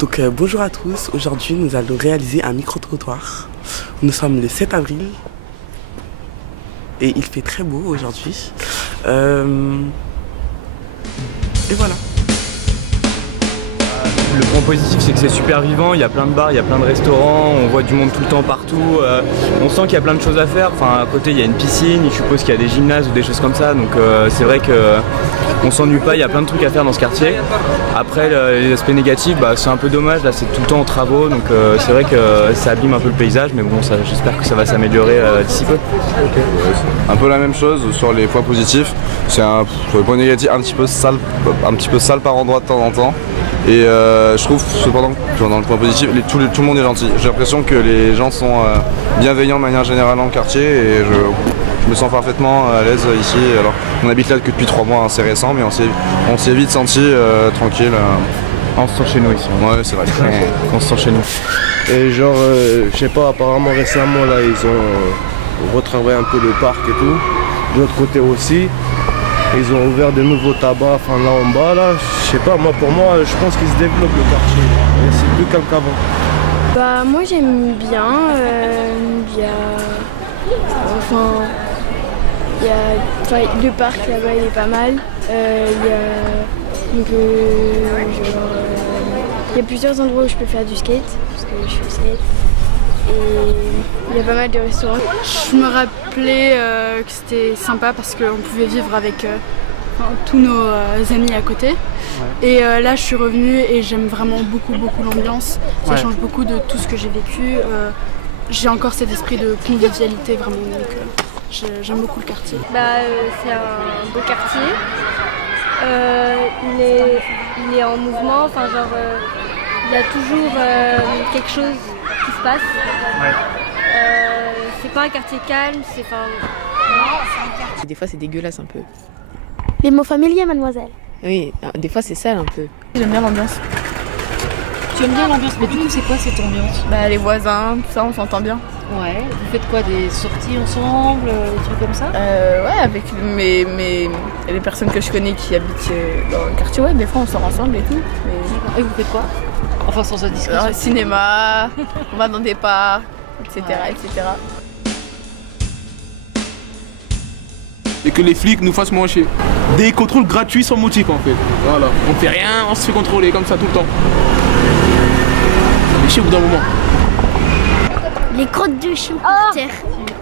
Donc bonjour à tous, aujourd'hui nous allons réaliser un micro-trottoir. Nous sommes le 7 avril et il fait très beau aujourd'hui. Et voilà. Le point positif, c'est que c'est super vivant, il y a plein de bars, il y a plein de restaurants, on voit du monde tout le temps partout, on sent qu'il y a plein de choses à faire. Enfin, à côté il y a une piscine, je suppose qu'il y a des gymnases ou des choses comme ça, donc c'est vrai qu'on s'ennuie pas, il y a plein de trucs à faire dans ce quartier. Après les aspects négatifs, c'est un peu dommage, là c'est tout le temps en travaux, donc c'est vrai que ça abîme un peu le paysage, mais bon, j'espère que ça va s'améliorer d'ici peu. Okay. Un peu la même chose sur les points positifs, c'est sur les points négatifs un petit peu sale par endroit de temps en temps. Et je trouve cependant que dans le point positif, tout le monde est gentil. J'ai l'impression que les gens sont bienveillants de manière générale dans le quartier et je me sens parfaitement à l'aise ici. Alors on habite là que depuis 3 mois, hein, c'est récent, mais on s'est vite senti tranquille. On se sent chez nous ici. Ouais, c'est vrai. On se sent chez nous. Et genre, je sais pas, apparemment récemment là ils ont retravaillé un peu le parc et tout. De l'autre côté aussi. Ils ont ouvert de nouveaux tabacs, enfin là en bas là, je sais pas, pour moi je pense qu'il se développe le quartier, c'est plus calme qu'avant. Bah moi j'aime bien, le parc là-bas il est pas mal, il y a plusieurs endroits où je peux faire du skate, parce que je fais du skate. Et il y a pas mal de restaurants. Je me rappelais que c'était sympa parce qu'on pouvait vivre avec tous nos amis à côté. Ouais. Et là je suis revenue et j'aime vraiment beaucoup l'ambiance. Ça change beaucoup de tout ce que j'ai vécu. J'ai encore cet esprit de convivialité vraiment. Donc j'aime beaucoup le quartier. C'est un beau quartier. Il est en mouvement, il y a toujours quelque chose qui se passe. Ouais. C'est pas un quartier calme, c'est pas... Des fois c'est dégueulasse un peu. Les mots familiers, mademoiselle. Oui, des fois c'est sale un peu. J'aime bien l'ambiance. Tu aimes bien l'ambiance, mais du coup c'est quoi cette ambiance? Les voisins, tout ça, on s'entend bien. Ouais, vous faites quoi, des sorties ensemble, des trucs comme ça? Ouais, avec les personnes que je connais qui habitent dans le quartier, ouais, des fois on sort ensemble et tout. Mais... Et vous faites quoi? Enfin sans indiscrétion. Cinéma, on va dans des parcs, etc. etc. Et que les flics nous fassent manger. Des contrôles gratuits sans motif en fait. Voilà. On fait rien, on se fait contrôler comme ça tout le temps. Ça fait chier au bout d'un moment. Les crottes de chien par terre.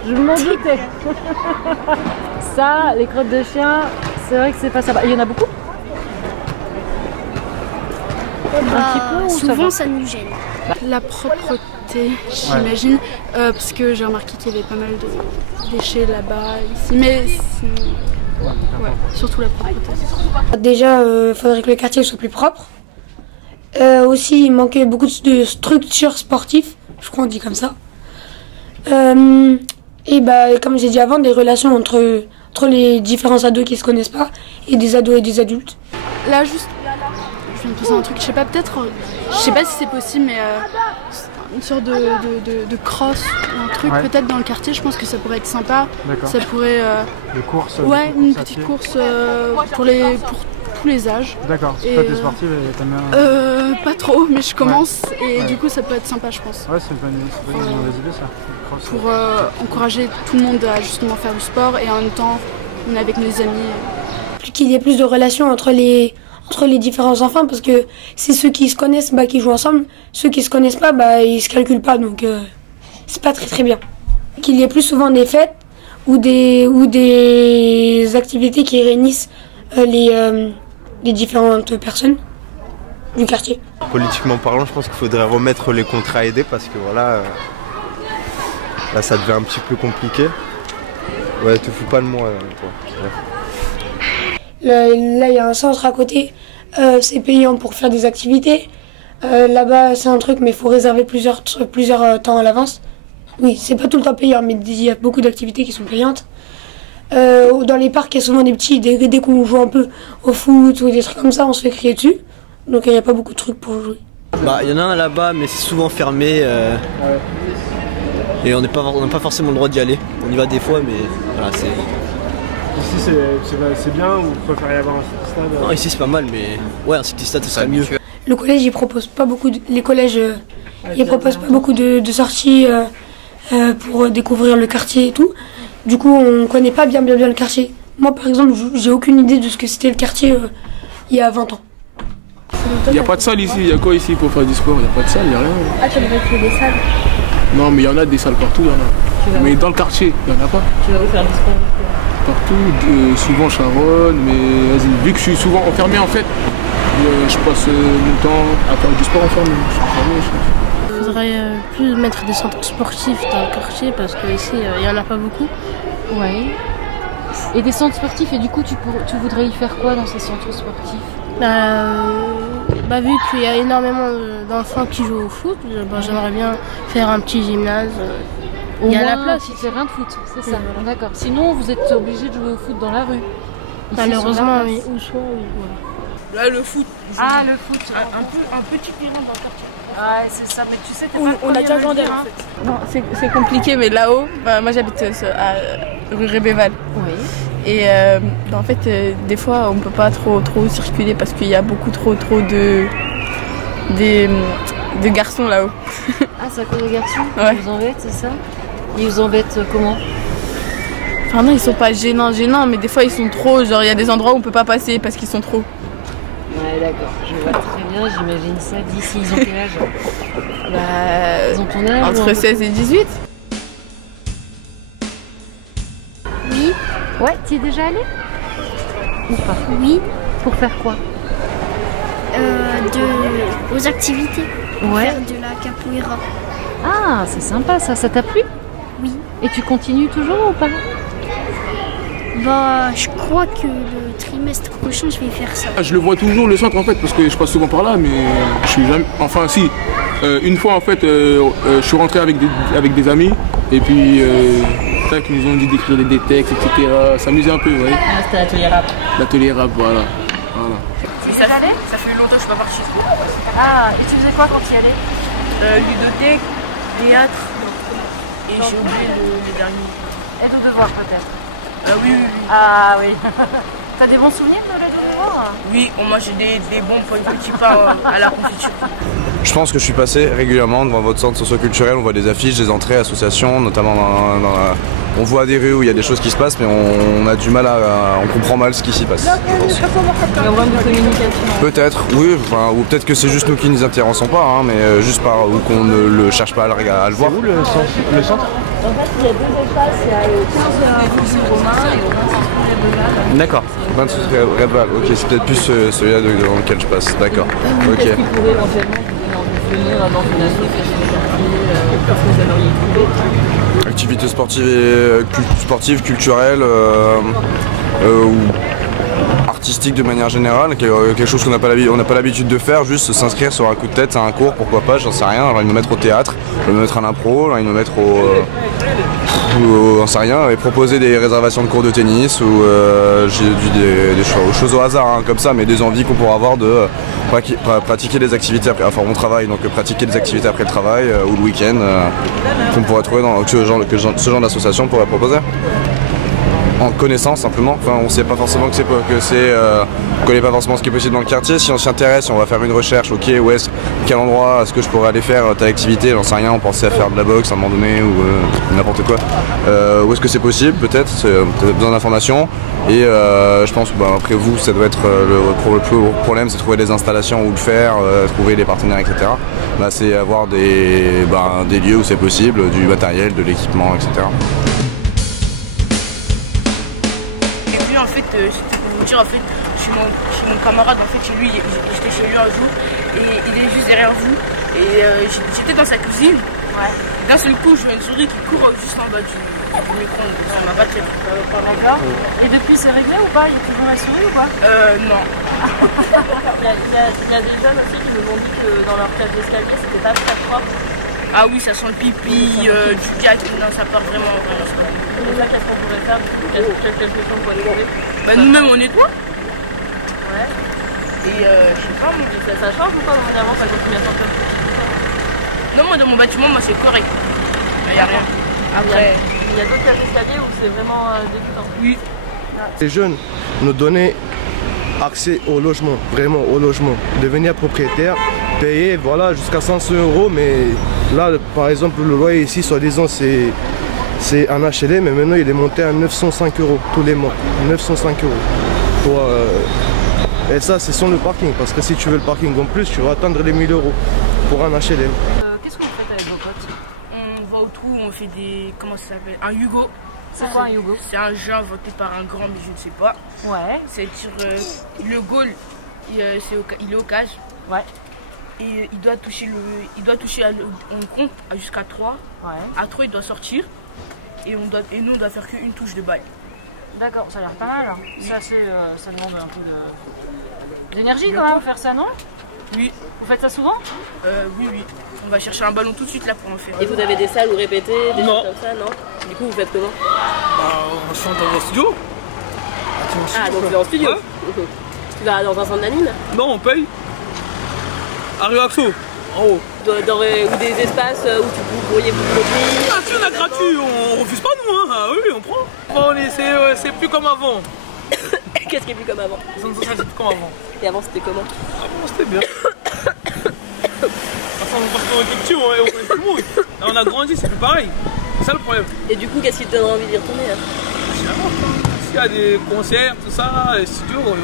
Je m'en doutais. Ça, les crottes de chien, c'est vrai que c'est pas sympa. Il y en a beaucoup? Souvent ça nous gêne. La propreté, j'imagine, parce que j'ai remarqué qu'il y avait pas mal de déchets là-bas, ici, mais surtout la propreté. Déjà, il faudrait que le quartier soit plus propre. Aussi, il manquait beaucoup de structures sportives, je crois qu'on dit comme ça. Et comme j'ai dit avant, des relations entre les différents ados qui se connaissent pas, et des ados et des adultes. Là, juste... Je viens de penser à un truc, je sais pas, peut-être, je sais pas si c'est possible, mais une sorte de cross ou un truc peut-être dans le quartier, je pense que ça pourrait être sympa. Ça pourrait... Des courses? Ouais, une petite course pour tous les âges. D'accord, toi t'es sportive et t'aimes bien... Pas trop, mais je commence et du coup ça peut être sympa je pense. Ouais, c'est une mauvaise idée ça. Pour encourager tout le monde à justement faire du sport et en même temps on est avec mes amis. Qu'il y ait plus de relations entre les différents enfants, parce que c'est ceux qui se connaissent qui jouent ensemble, ceux qui se connaissent pas ils se calculent pas, donc c'est pas très bien. Qu'il y ait plus souvent des fêtes ou des activités qui réunissent les différentes personnes du quartier. Politiquement parlant, je pense qu'il faudrait remettre les contrats aidés parce que voilà, là ça devient un petit peu compliqué. Ouais, te fous pas de moi toi. Ouais. Là, il y a un centre à côté, c'est payant pour faire des activités. Là-bas, c'est un truc, mais il faut réserver plusieurs temps à l'avance. Oui, c'est pas tout le temps payant, mais il y a beaucoup d'activités qui sont payantes. Dans les parcs, il y a souvent des petits, dès qu'on joue un peu au foot ou des trucs comme ça, on se fait crier dessus. Donc il n'y a pas beaucoup de trucs pour jouer. Il y en a un là-bas, mais c'est souvent fermé. Et on n'a pas forcément le droit d'y aller. On y va des fois, mais voilà, c'est... Ici c'est bien ou vous préférez avoir un city-stade? Non, ici c'est pas mal, mais ouais, un city-stade ce serait mieux. le collège il propose pas beaucoup les collèges ils proposent pas beaucoup de sorties pour découvrir le quartier et tout. Du coup on connaît pas bien le quartier. Moi par exemple j'ai aucune idée de ce que c'était le quartier il y a 20 ans. Il n'y a pas de salle ici, il y a quoi ici pour faire du sport? Il n'y a pas de salle, il n'y a rien. Ah, tu devrais créer des salles? Non, mais il y en a des salles partout, il y en a. Mais dans le quartier, il n'y en a pas. Tu vas où faire du sport? Partout, souvent Charonne, mais vas-y, vu que je suis souvent enfermé en fait, je passe mon temps à faire du sport enfermé. Il faudrait plus mettre des centres sportifs dans le quartier parce qu'ici, il n'y en a pas beaucoup. Ouais. Et des centres sportifs, et du coup, tu voudrais y faire quoi dans ces centres sportifs? Vu qu'il y a énormément d'enfants qui jouent au foot, j'aimerais bien faire un petit gymnase. Il y a la place, c'est rien de foot, c'est ça. Voilà. D'accord. Sinon, vous êtes obligé de jouer au foot dans la rue. Malheureusement, oui. Ou soit, oui. Voilà. Là, le foot. Ah, le foot. Un petit terrain dans le quartier. Ah, c'est ça, mais tu sais, t'es pas on a déjà joué en fait. Non, c'est compliqué, mais là-haut, moi j'habite à rue Rébéval. Oui. Et en fait, des fois, on peut pas trop circuler parce qu'il y a beaucoup trop de garçons là-haut. Ah, c'est à cause des garçons? Ouais. Ils vous embêtent, c'est ça? Ils vous embêtent comment? Enfin non, ils sont pas gênants, mais des fois ils sont trop, genre il y a des endroits où on peut pas passer parce qu'ils sont trop. Ouais, d'accord, je vois très bien, j'imagine ça. D'ici, ils ont quel âge? Ils ont ton âge? Entre 16 et 18. Oui. Ouais, tu y es déjà allé? Ou pas? Oui. Pour faire quoi? Aux activités. Ouais. Faire de la capoeira. Ah, c'est sympa ça, ça t'a plu? Oui. Et tu continues toujours ou pas? Je crois que le trimestre prochain, je vais faire ça. Je le vois toujours le centre en fait, parce que je passe souvent par là, mais je suis jamais... Enfin si, une fois en fait, je suis rentré avec des amis, et puis ils nous ont dit d'écrire des textes, etc. S'amuser un peu, vous voyez. Ah, c'était l'atelier rap. L'atelier rap, voilà. Ça fait longtemps que je suis pas partie. Ah, et tu faisais quoi quand tu y allais? Ludothèque, théâtre, et j'ai oublié le dernier. Aide aux devoirs peut-être? Oui. Ah oui. T'as des bons souvenirs de l'aide aux devoirs? Oui, on mange des bons petits pains à la confiture. Je pense que je suis passé régulièrement devant votre centre socio-culturel, on voit des affiches, des entrées, associations, notamment on voit des rues où il y a des choses qui se passent, mais on a du mal on comprend mal ce qui s'y passe. Il y a un problème de communication. Peut-être, oui, ou peut-être que c'est juste nous qui ne nous intéressons pas, mais juste ou qu'on ne le cherche pas à le voir. C'est où le centre? En fait, il y a deux espaces, il y a 15 rue Romain et au 26 D'accord. 26 Rébal, ok, c'est peut-être plus celui-là dans lequel je passe, d'accord. Ok. Est-ce qu'il pourrait éventuellement venir dans une association de quartier, parce que vous aimeriez trouver? Activités sportives, culturelles ou artistiques de manière générale, quelque chose qu'on n'a pas l'habitude de faire, juste s'inscrire sur un coup de tête à un cours, pourquoi pas, j'en sais rien. Alors ils me mettent au théâtre, ils me mettent à l'impro, ils me mettent j'en sais rien, et proposer des réservations de cours de tennis ou j'ai des choses au hasard comme ça, mais des envies qu'on pourra avoir de pratiquer des activités après, enfin on travaille, donc pratiquer des activités après le travail ou le week-end qu'on pourrait trouver que ce genre d'association pourrait proposer. En connaissant simplement, enfin on sait pas forcément on connaît pas forcément ce qui est possible dans le quartier. Si on s'y intéresse, on va faire une recherche, ok, quel endroit est-ce que je pourrais aller faire telle activité, j'en sais rien, on pensait à faire de la boxe à un moment donné ou n'importe quoi. Où est-ce que c'est possible, peut-être besoin d'informations. Et je pense après vous, ça doit être le problème, c'est trouver des installations où le faire, trouver des partenaires, etc. C'est avoir des lieux où c'est possible, du matériel, de l'équipement, etc. En fait, c'était pour vous dire, en fait, chez mon camarade, en fait, chez lui, j'étais chez lui un jour, et il est juste derrière vous, et j'étais dans sa cuisine. Ouais. D'un seul coup, je vois une souris qui court juste en bas du micro-ondes, ça m'a battu. D'accord. Et depuis, c'est réglé ou pas? Il y a toujours la souris ou pas? Non. Il y a des jeunes aussi qui me ont dit que dans leur cage d'escalier, c'était pas très propre. Ah oui, ça sent le pipi, du diac, non, ça part vraiment. Et là, qu'est-ce qu'on pourrait faire? Quelle question pour nettoyer? Nous-mêmes, on nettoie. Ouais. Et je sais pas, moi. Ça change ou pas vraiment? Ça continue à sentir? Non, moi, dans mon bâtiment, moi, c'est correct. Il n'y a rien. Après. Il y a d'autres cages d'escalier où c'est vraiment débutant? Oui. Les jeunes nous donnaient accès au logement, vraiment au logement. Devenir propriétaire, payer voilà, jusqu'à 500 €, mais là par exemple le loyer ici, soi-disant c'est un HLM, mais maintenant il est monté à 905 € tous les mois. 905 €. Et ça c'est sans le parking, parce que si tu veux le parking en plus, tu vas atteindre les 1000 € pour un HLM. Qu'est-ce que vous faites avec vos potes? On va au trou, on fait des... comment ça s'appelle? Un Yugo. C'est quoi un Yugo? C'est un jeu inventé par un grand, mais je ne sais pas. Ouais. C'est-à-dire le goal, il est au cage. Ouais. Et il doit toucher on compte jusqu'à 3. Ouais. À 3 il doit sortir. Et nous on doit faire qu'une touche de balle. D'accord, ça a l'air pas mal. Ça demande un peu d'énergie quand même faire ça, non? Oui. Vous faites ça souvent? Oui. On va chercher un ballon tout de suite là pour en faire. Et vous avez des salles où répéter, des choses comme ça, non? Du coup, vous faites comment? On chante dans un studio. Ah, donc tu vas en studio? Ouais. Tu vas dans un centre d'anime? Non, on paye. À Relaxo, en haut. Ou des espaces où vous pourriez vous produire? Ah, si on a gratuit, on refuse pas nous, hein. Ah, oui, on prend. Bon, c'est plus comme avant. Qu'est-ce qui est plus comme avant? C'est plus comme avant. Et avant, c'était comment? Avant, c'était bien. Parce qu'on était petits, on connaissait tout le monde. Là, on a grandi, c'est plus pareil. C'est ça le problème. Et du coup, qu'est-ce qui te donne envie d'y retourner? S'il y a des concerts, tout ça, les studios, on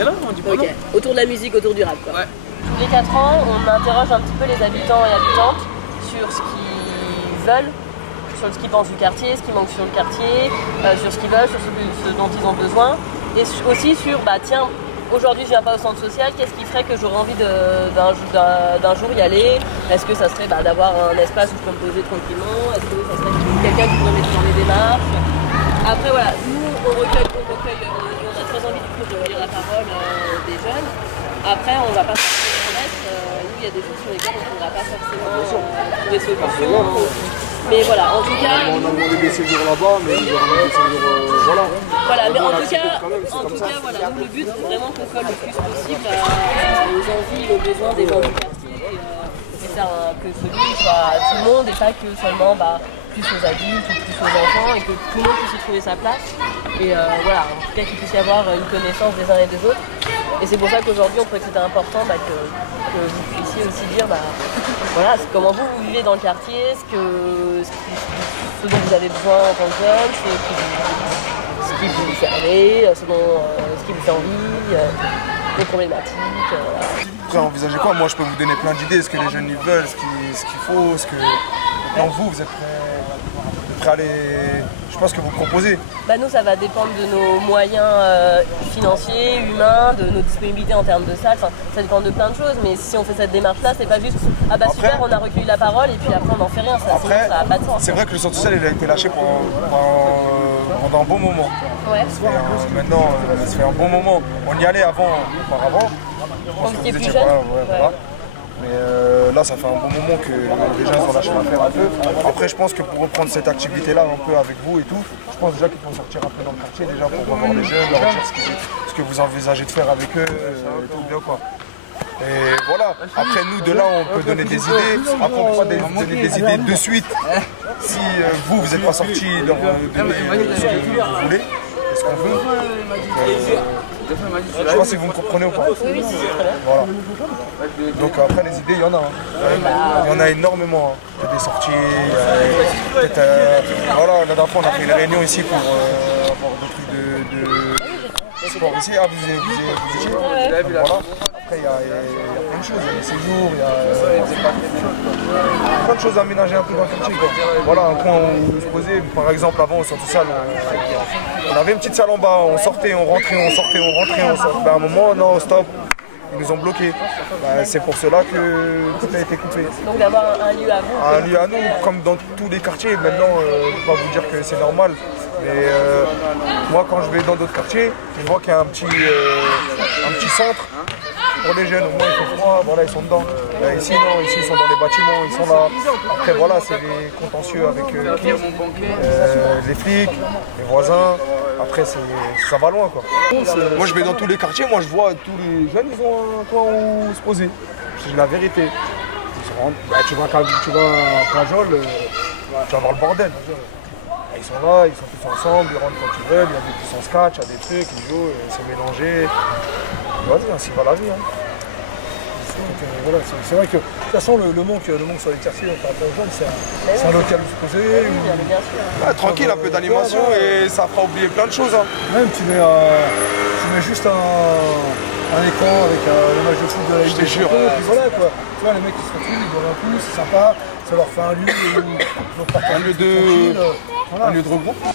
est là, on dit pas non. Autour de la musique, autour du rap, quoi. Ouais. Tous les 4 ans, on interroge un petit peu les habitants et habitantes sur ce qu'ils veulent, sur ce qu'ils pensent du quartier, ce qui manque sur le quartier, sur ce qu'ils veulent, sur ce dont ils ont besoin. Et aussi sur, tiens, aujourd'hui je viens pas au centre social, qu'est-ce qui ferait que j'aurais envie d'un jour y aller? Est-ce que ça serait d'avoir un espace où je peux me poser tranquillement? Est-ce que ça serait quelqu'un qui pourrait m'aider dans les démarches? Après voilà, nous on recueille, on a très envie du coup de lire la parole des jeunes. Après on va pas nous il y a des choses sur lesquelles on ne pourra pas forcément trouver solution. Mais voilà, en tout cas... On a demandé des séjours là-bas, mais il y aura des séjours... voilà. Voilà, mais en tout cas, voilà, nous, le but c'est vraiment qu'on colle le plus possible aux envies, aux besoins des gens du quartier et faire que celui soit à tout le monde et pas que seulement plus aux adultes ou plus aux enfants et que tout le monde puisse y trouver sa place. Et voilà, en tout cas qu'il puisse y avoir une connaissance des uns et des autres. Et c'est pour ça qu'aujourd'hui on trouvait que c'était important que vous puissiez aussi dire voilà, comment vous vivez dans le quartier, ce dont vous avez besoin en tant que jeune, ce qui vous fait rêver, ce qui vous fait envie, les problématiques. Après, envisagez quoi? Moi je peux vous donner plein d'idées, ce que les jeunes ils veulent, ce qu'il faut, ce que... Non, vous êtes prêts à aller... Je pense que vous proposez. Nous, ça va dépendre de nos moyens financiers, humains, de nos disponibilités en termes de salles. Enfin, ça dépend de plein de choses, mais si on fait cette démarche-là, c'est pas juste après, super, on a recueilli la parole et puis après on n'en fait rien. Ça n'a pas de sens. C'est vrai que le centre social il a été lâché pendant un bon moment. Ouais. Maintenant, ça fait un bon moment. On y allait auparavant. Quand vous étiez plus jeune. Voilà. Mais là, ça fait un bon moment que les gens ont lâché l'affaire un peu. Après, je pense que pour reprendre cette activité-là un peu avec vous et tout, je pense déjà qu'il faut sortir un peu dans le quartier déjà pour revoir les jeunes, leur dire ce que vous envisagez de faire avec eux et tout bien quoi. Et voilà, après nous de là on peut donner des idées, après on peut pas donner des idées de suite si vous n'êtes pas sorti de donner ce que vous voulez, ce qu'on veut. Je sais pas si vous me comprenez ou pas. Oui, si, très bien. Voilà. Donc après les idées il y en a. Il y en a énormément. Il y a des sorties, voilà, la dernière fois on a fait une réunion ici pour avoir des trucs de sport ici. Ah vous étiez voilà. Après il y a plein de choses, il y a des séjours, il y a plein de choses à aménager un peu dans le quartier. Voilà un coin où se poser. Par exemple avant au centre social, on avait une petite salle en bas, on sortait, on rentrait, on sortait, on rentrait, on sortait. À un moment, non, stop, ils nous ont bloqués. C'est pour cela que tout a été coupé. Donc d'avoir un lieu à vous. Un lieu à nous, comme dans tous les quartiers. Maintenant, je ne vais pas vous dire que c'est normal. Mais moi, quand je vais dans d'autres quartiers, je vois qu'il y a un petit centre pour les jeunes. Au moins, il fait froid, voilà, ils sont dedans. Ici, non, ici, ils sont dans les bâtiments, ils sont là. Après, voilà, c'est des contentieux avec les flics, les voisins. Après, ça va loin, quoi. Moi, je vais dans tous les quartiers, moi, je vois tous les jeunes, ils ont un coin où se poser. C'est la vérité. Tu vas à Cajol, tu vas voir le bordel. Ils sont là, ils sont tous ensemble, ils rentrent quand ils veulent, il y a des puissances catch, il y a des trucs, ils jouent, c'est mélangé. Vas-y, ainsi va la vie. Hein. Voilà, c'est vrai que de toute façon le manque sur les quartiers par rapport aux jeunes, c'est un local où se poser. Tranquille, un peu d'animation et ça fera oublier plein de choses. Hein. Même tu mets juste un écran avec le match de foot de la Ligue des Champions, et puis voilà quoi. Tu vois, les mecs qui se retrouvent, ils boivent un coup, c'est sympa, ça leur fait un lieu où ils vont partir un lieu de regroupement.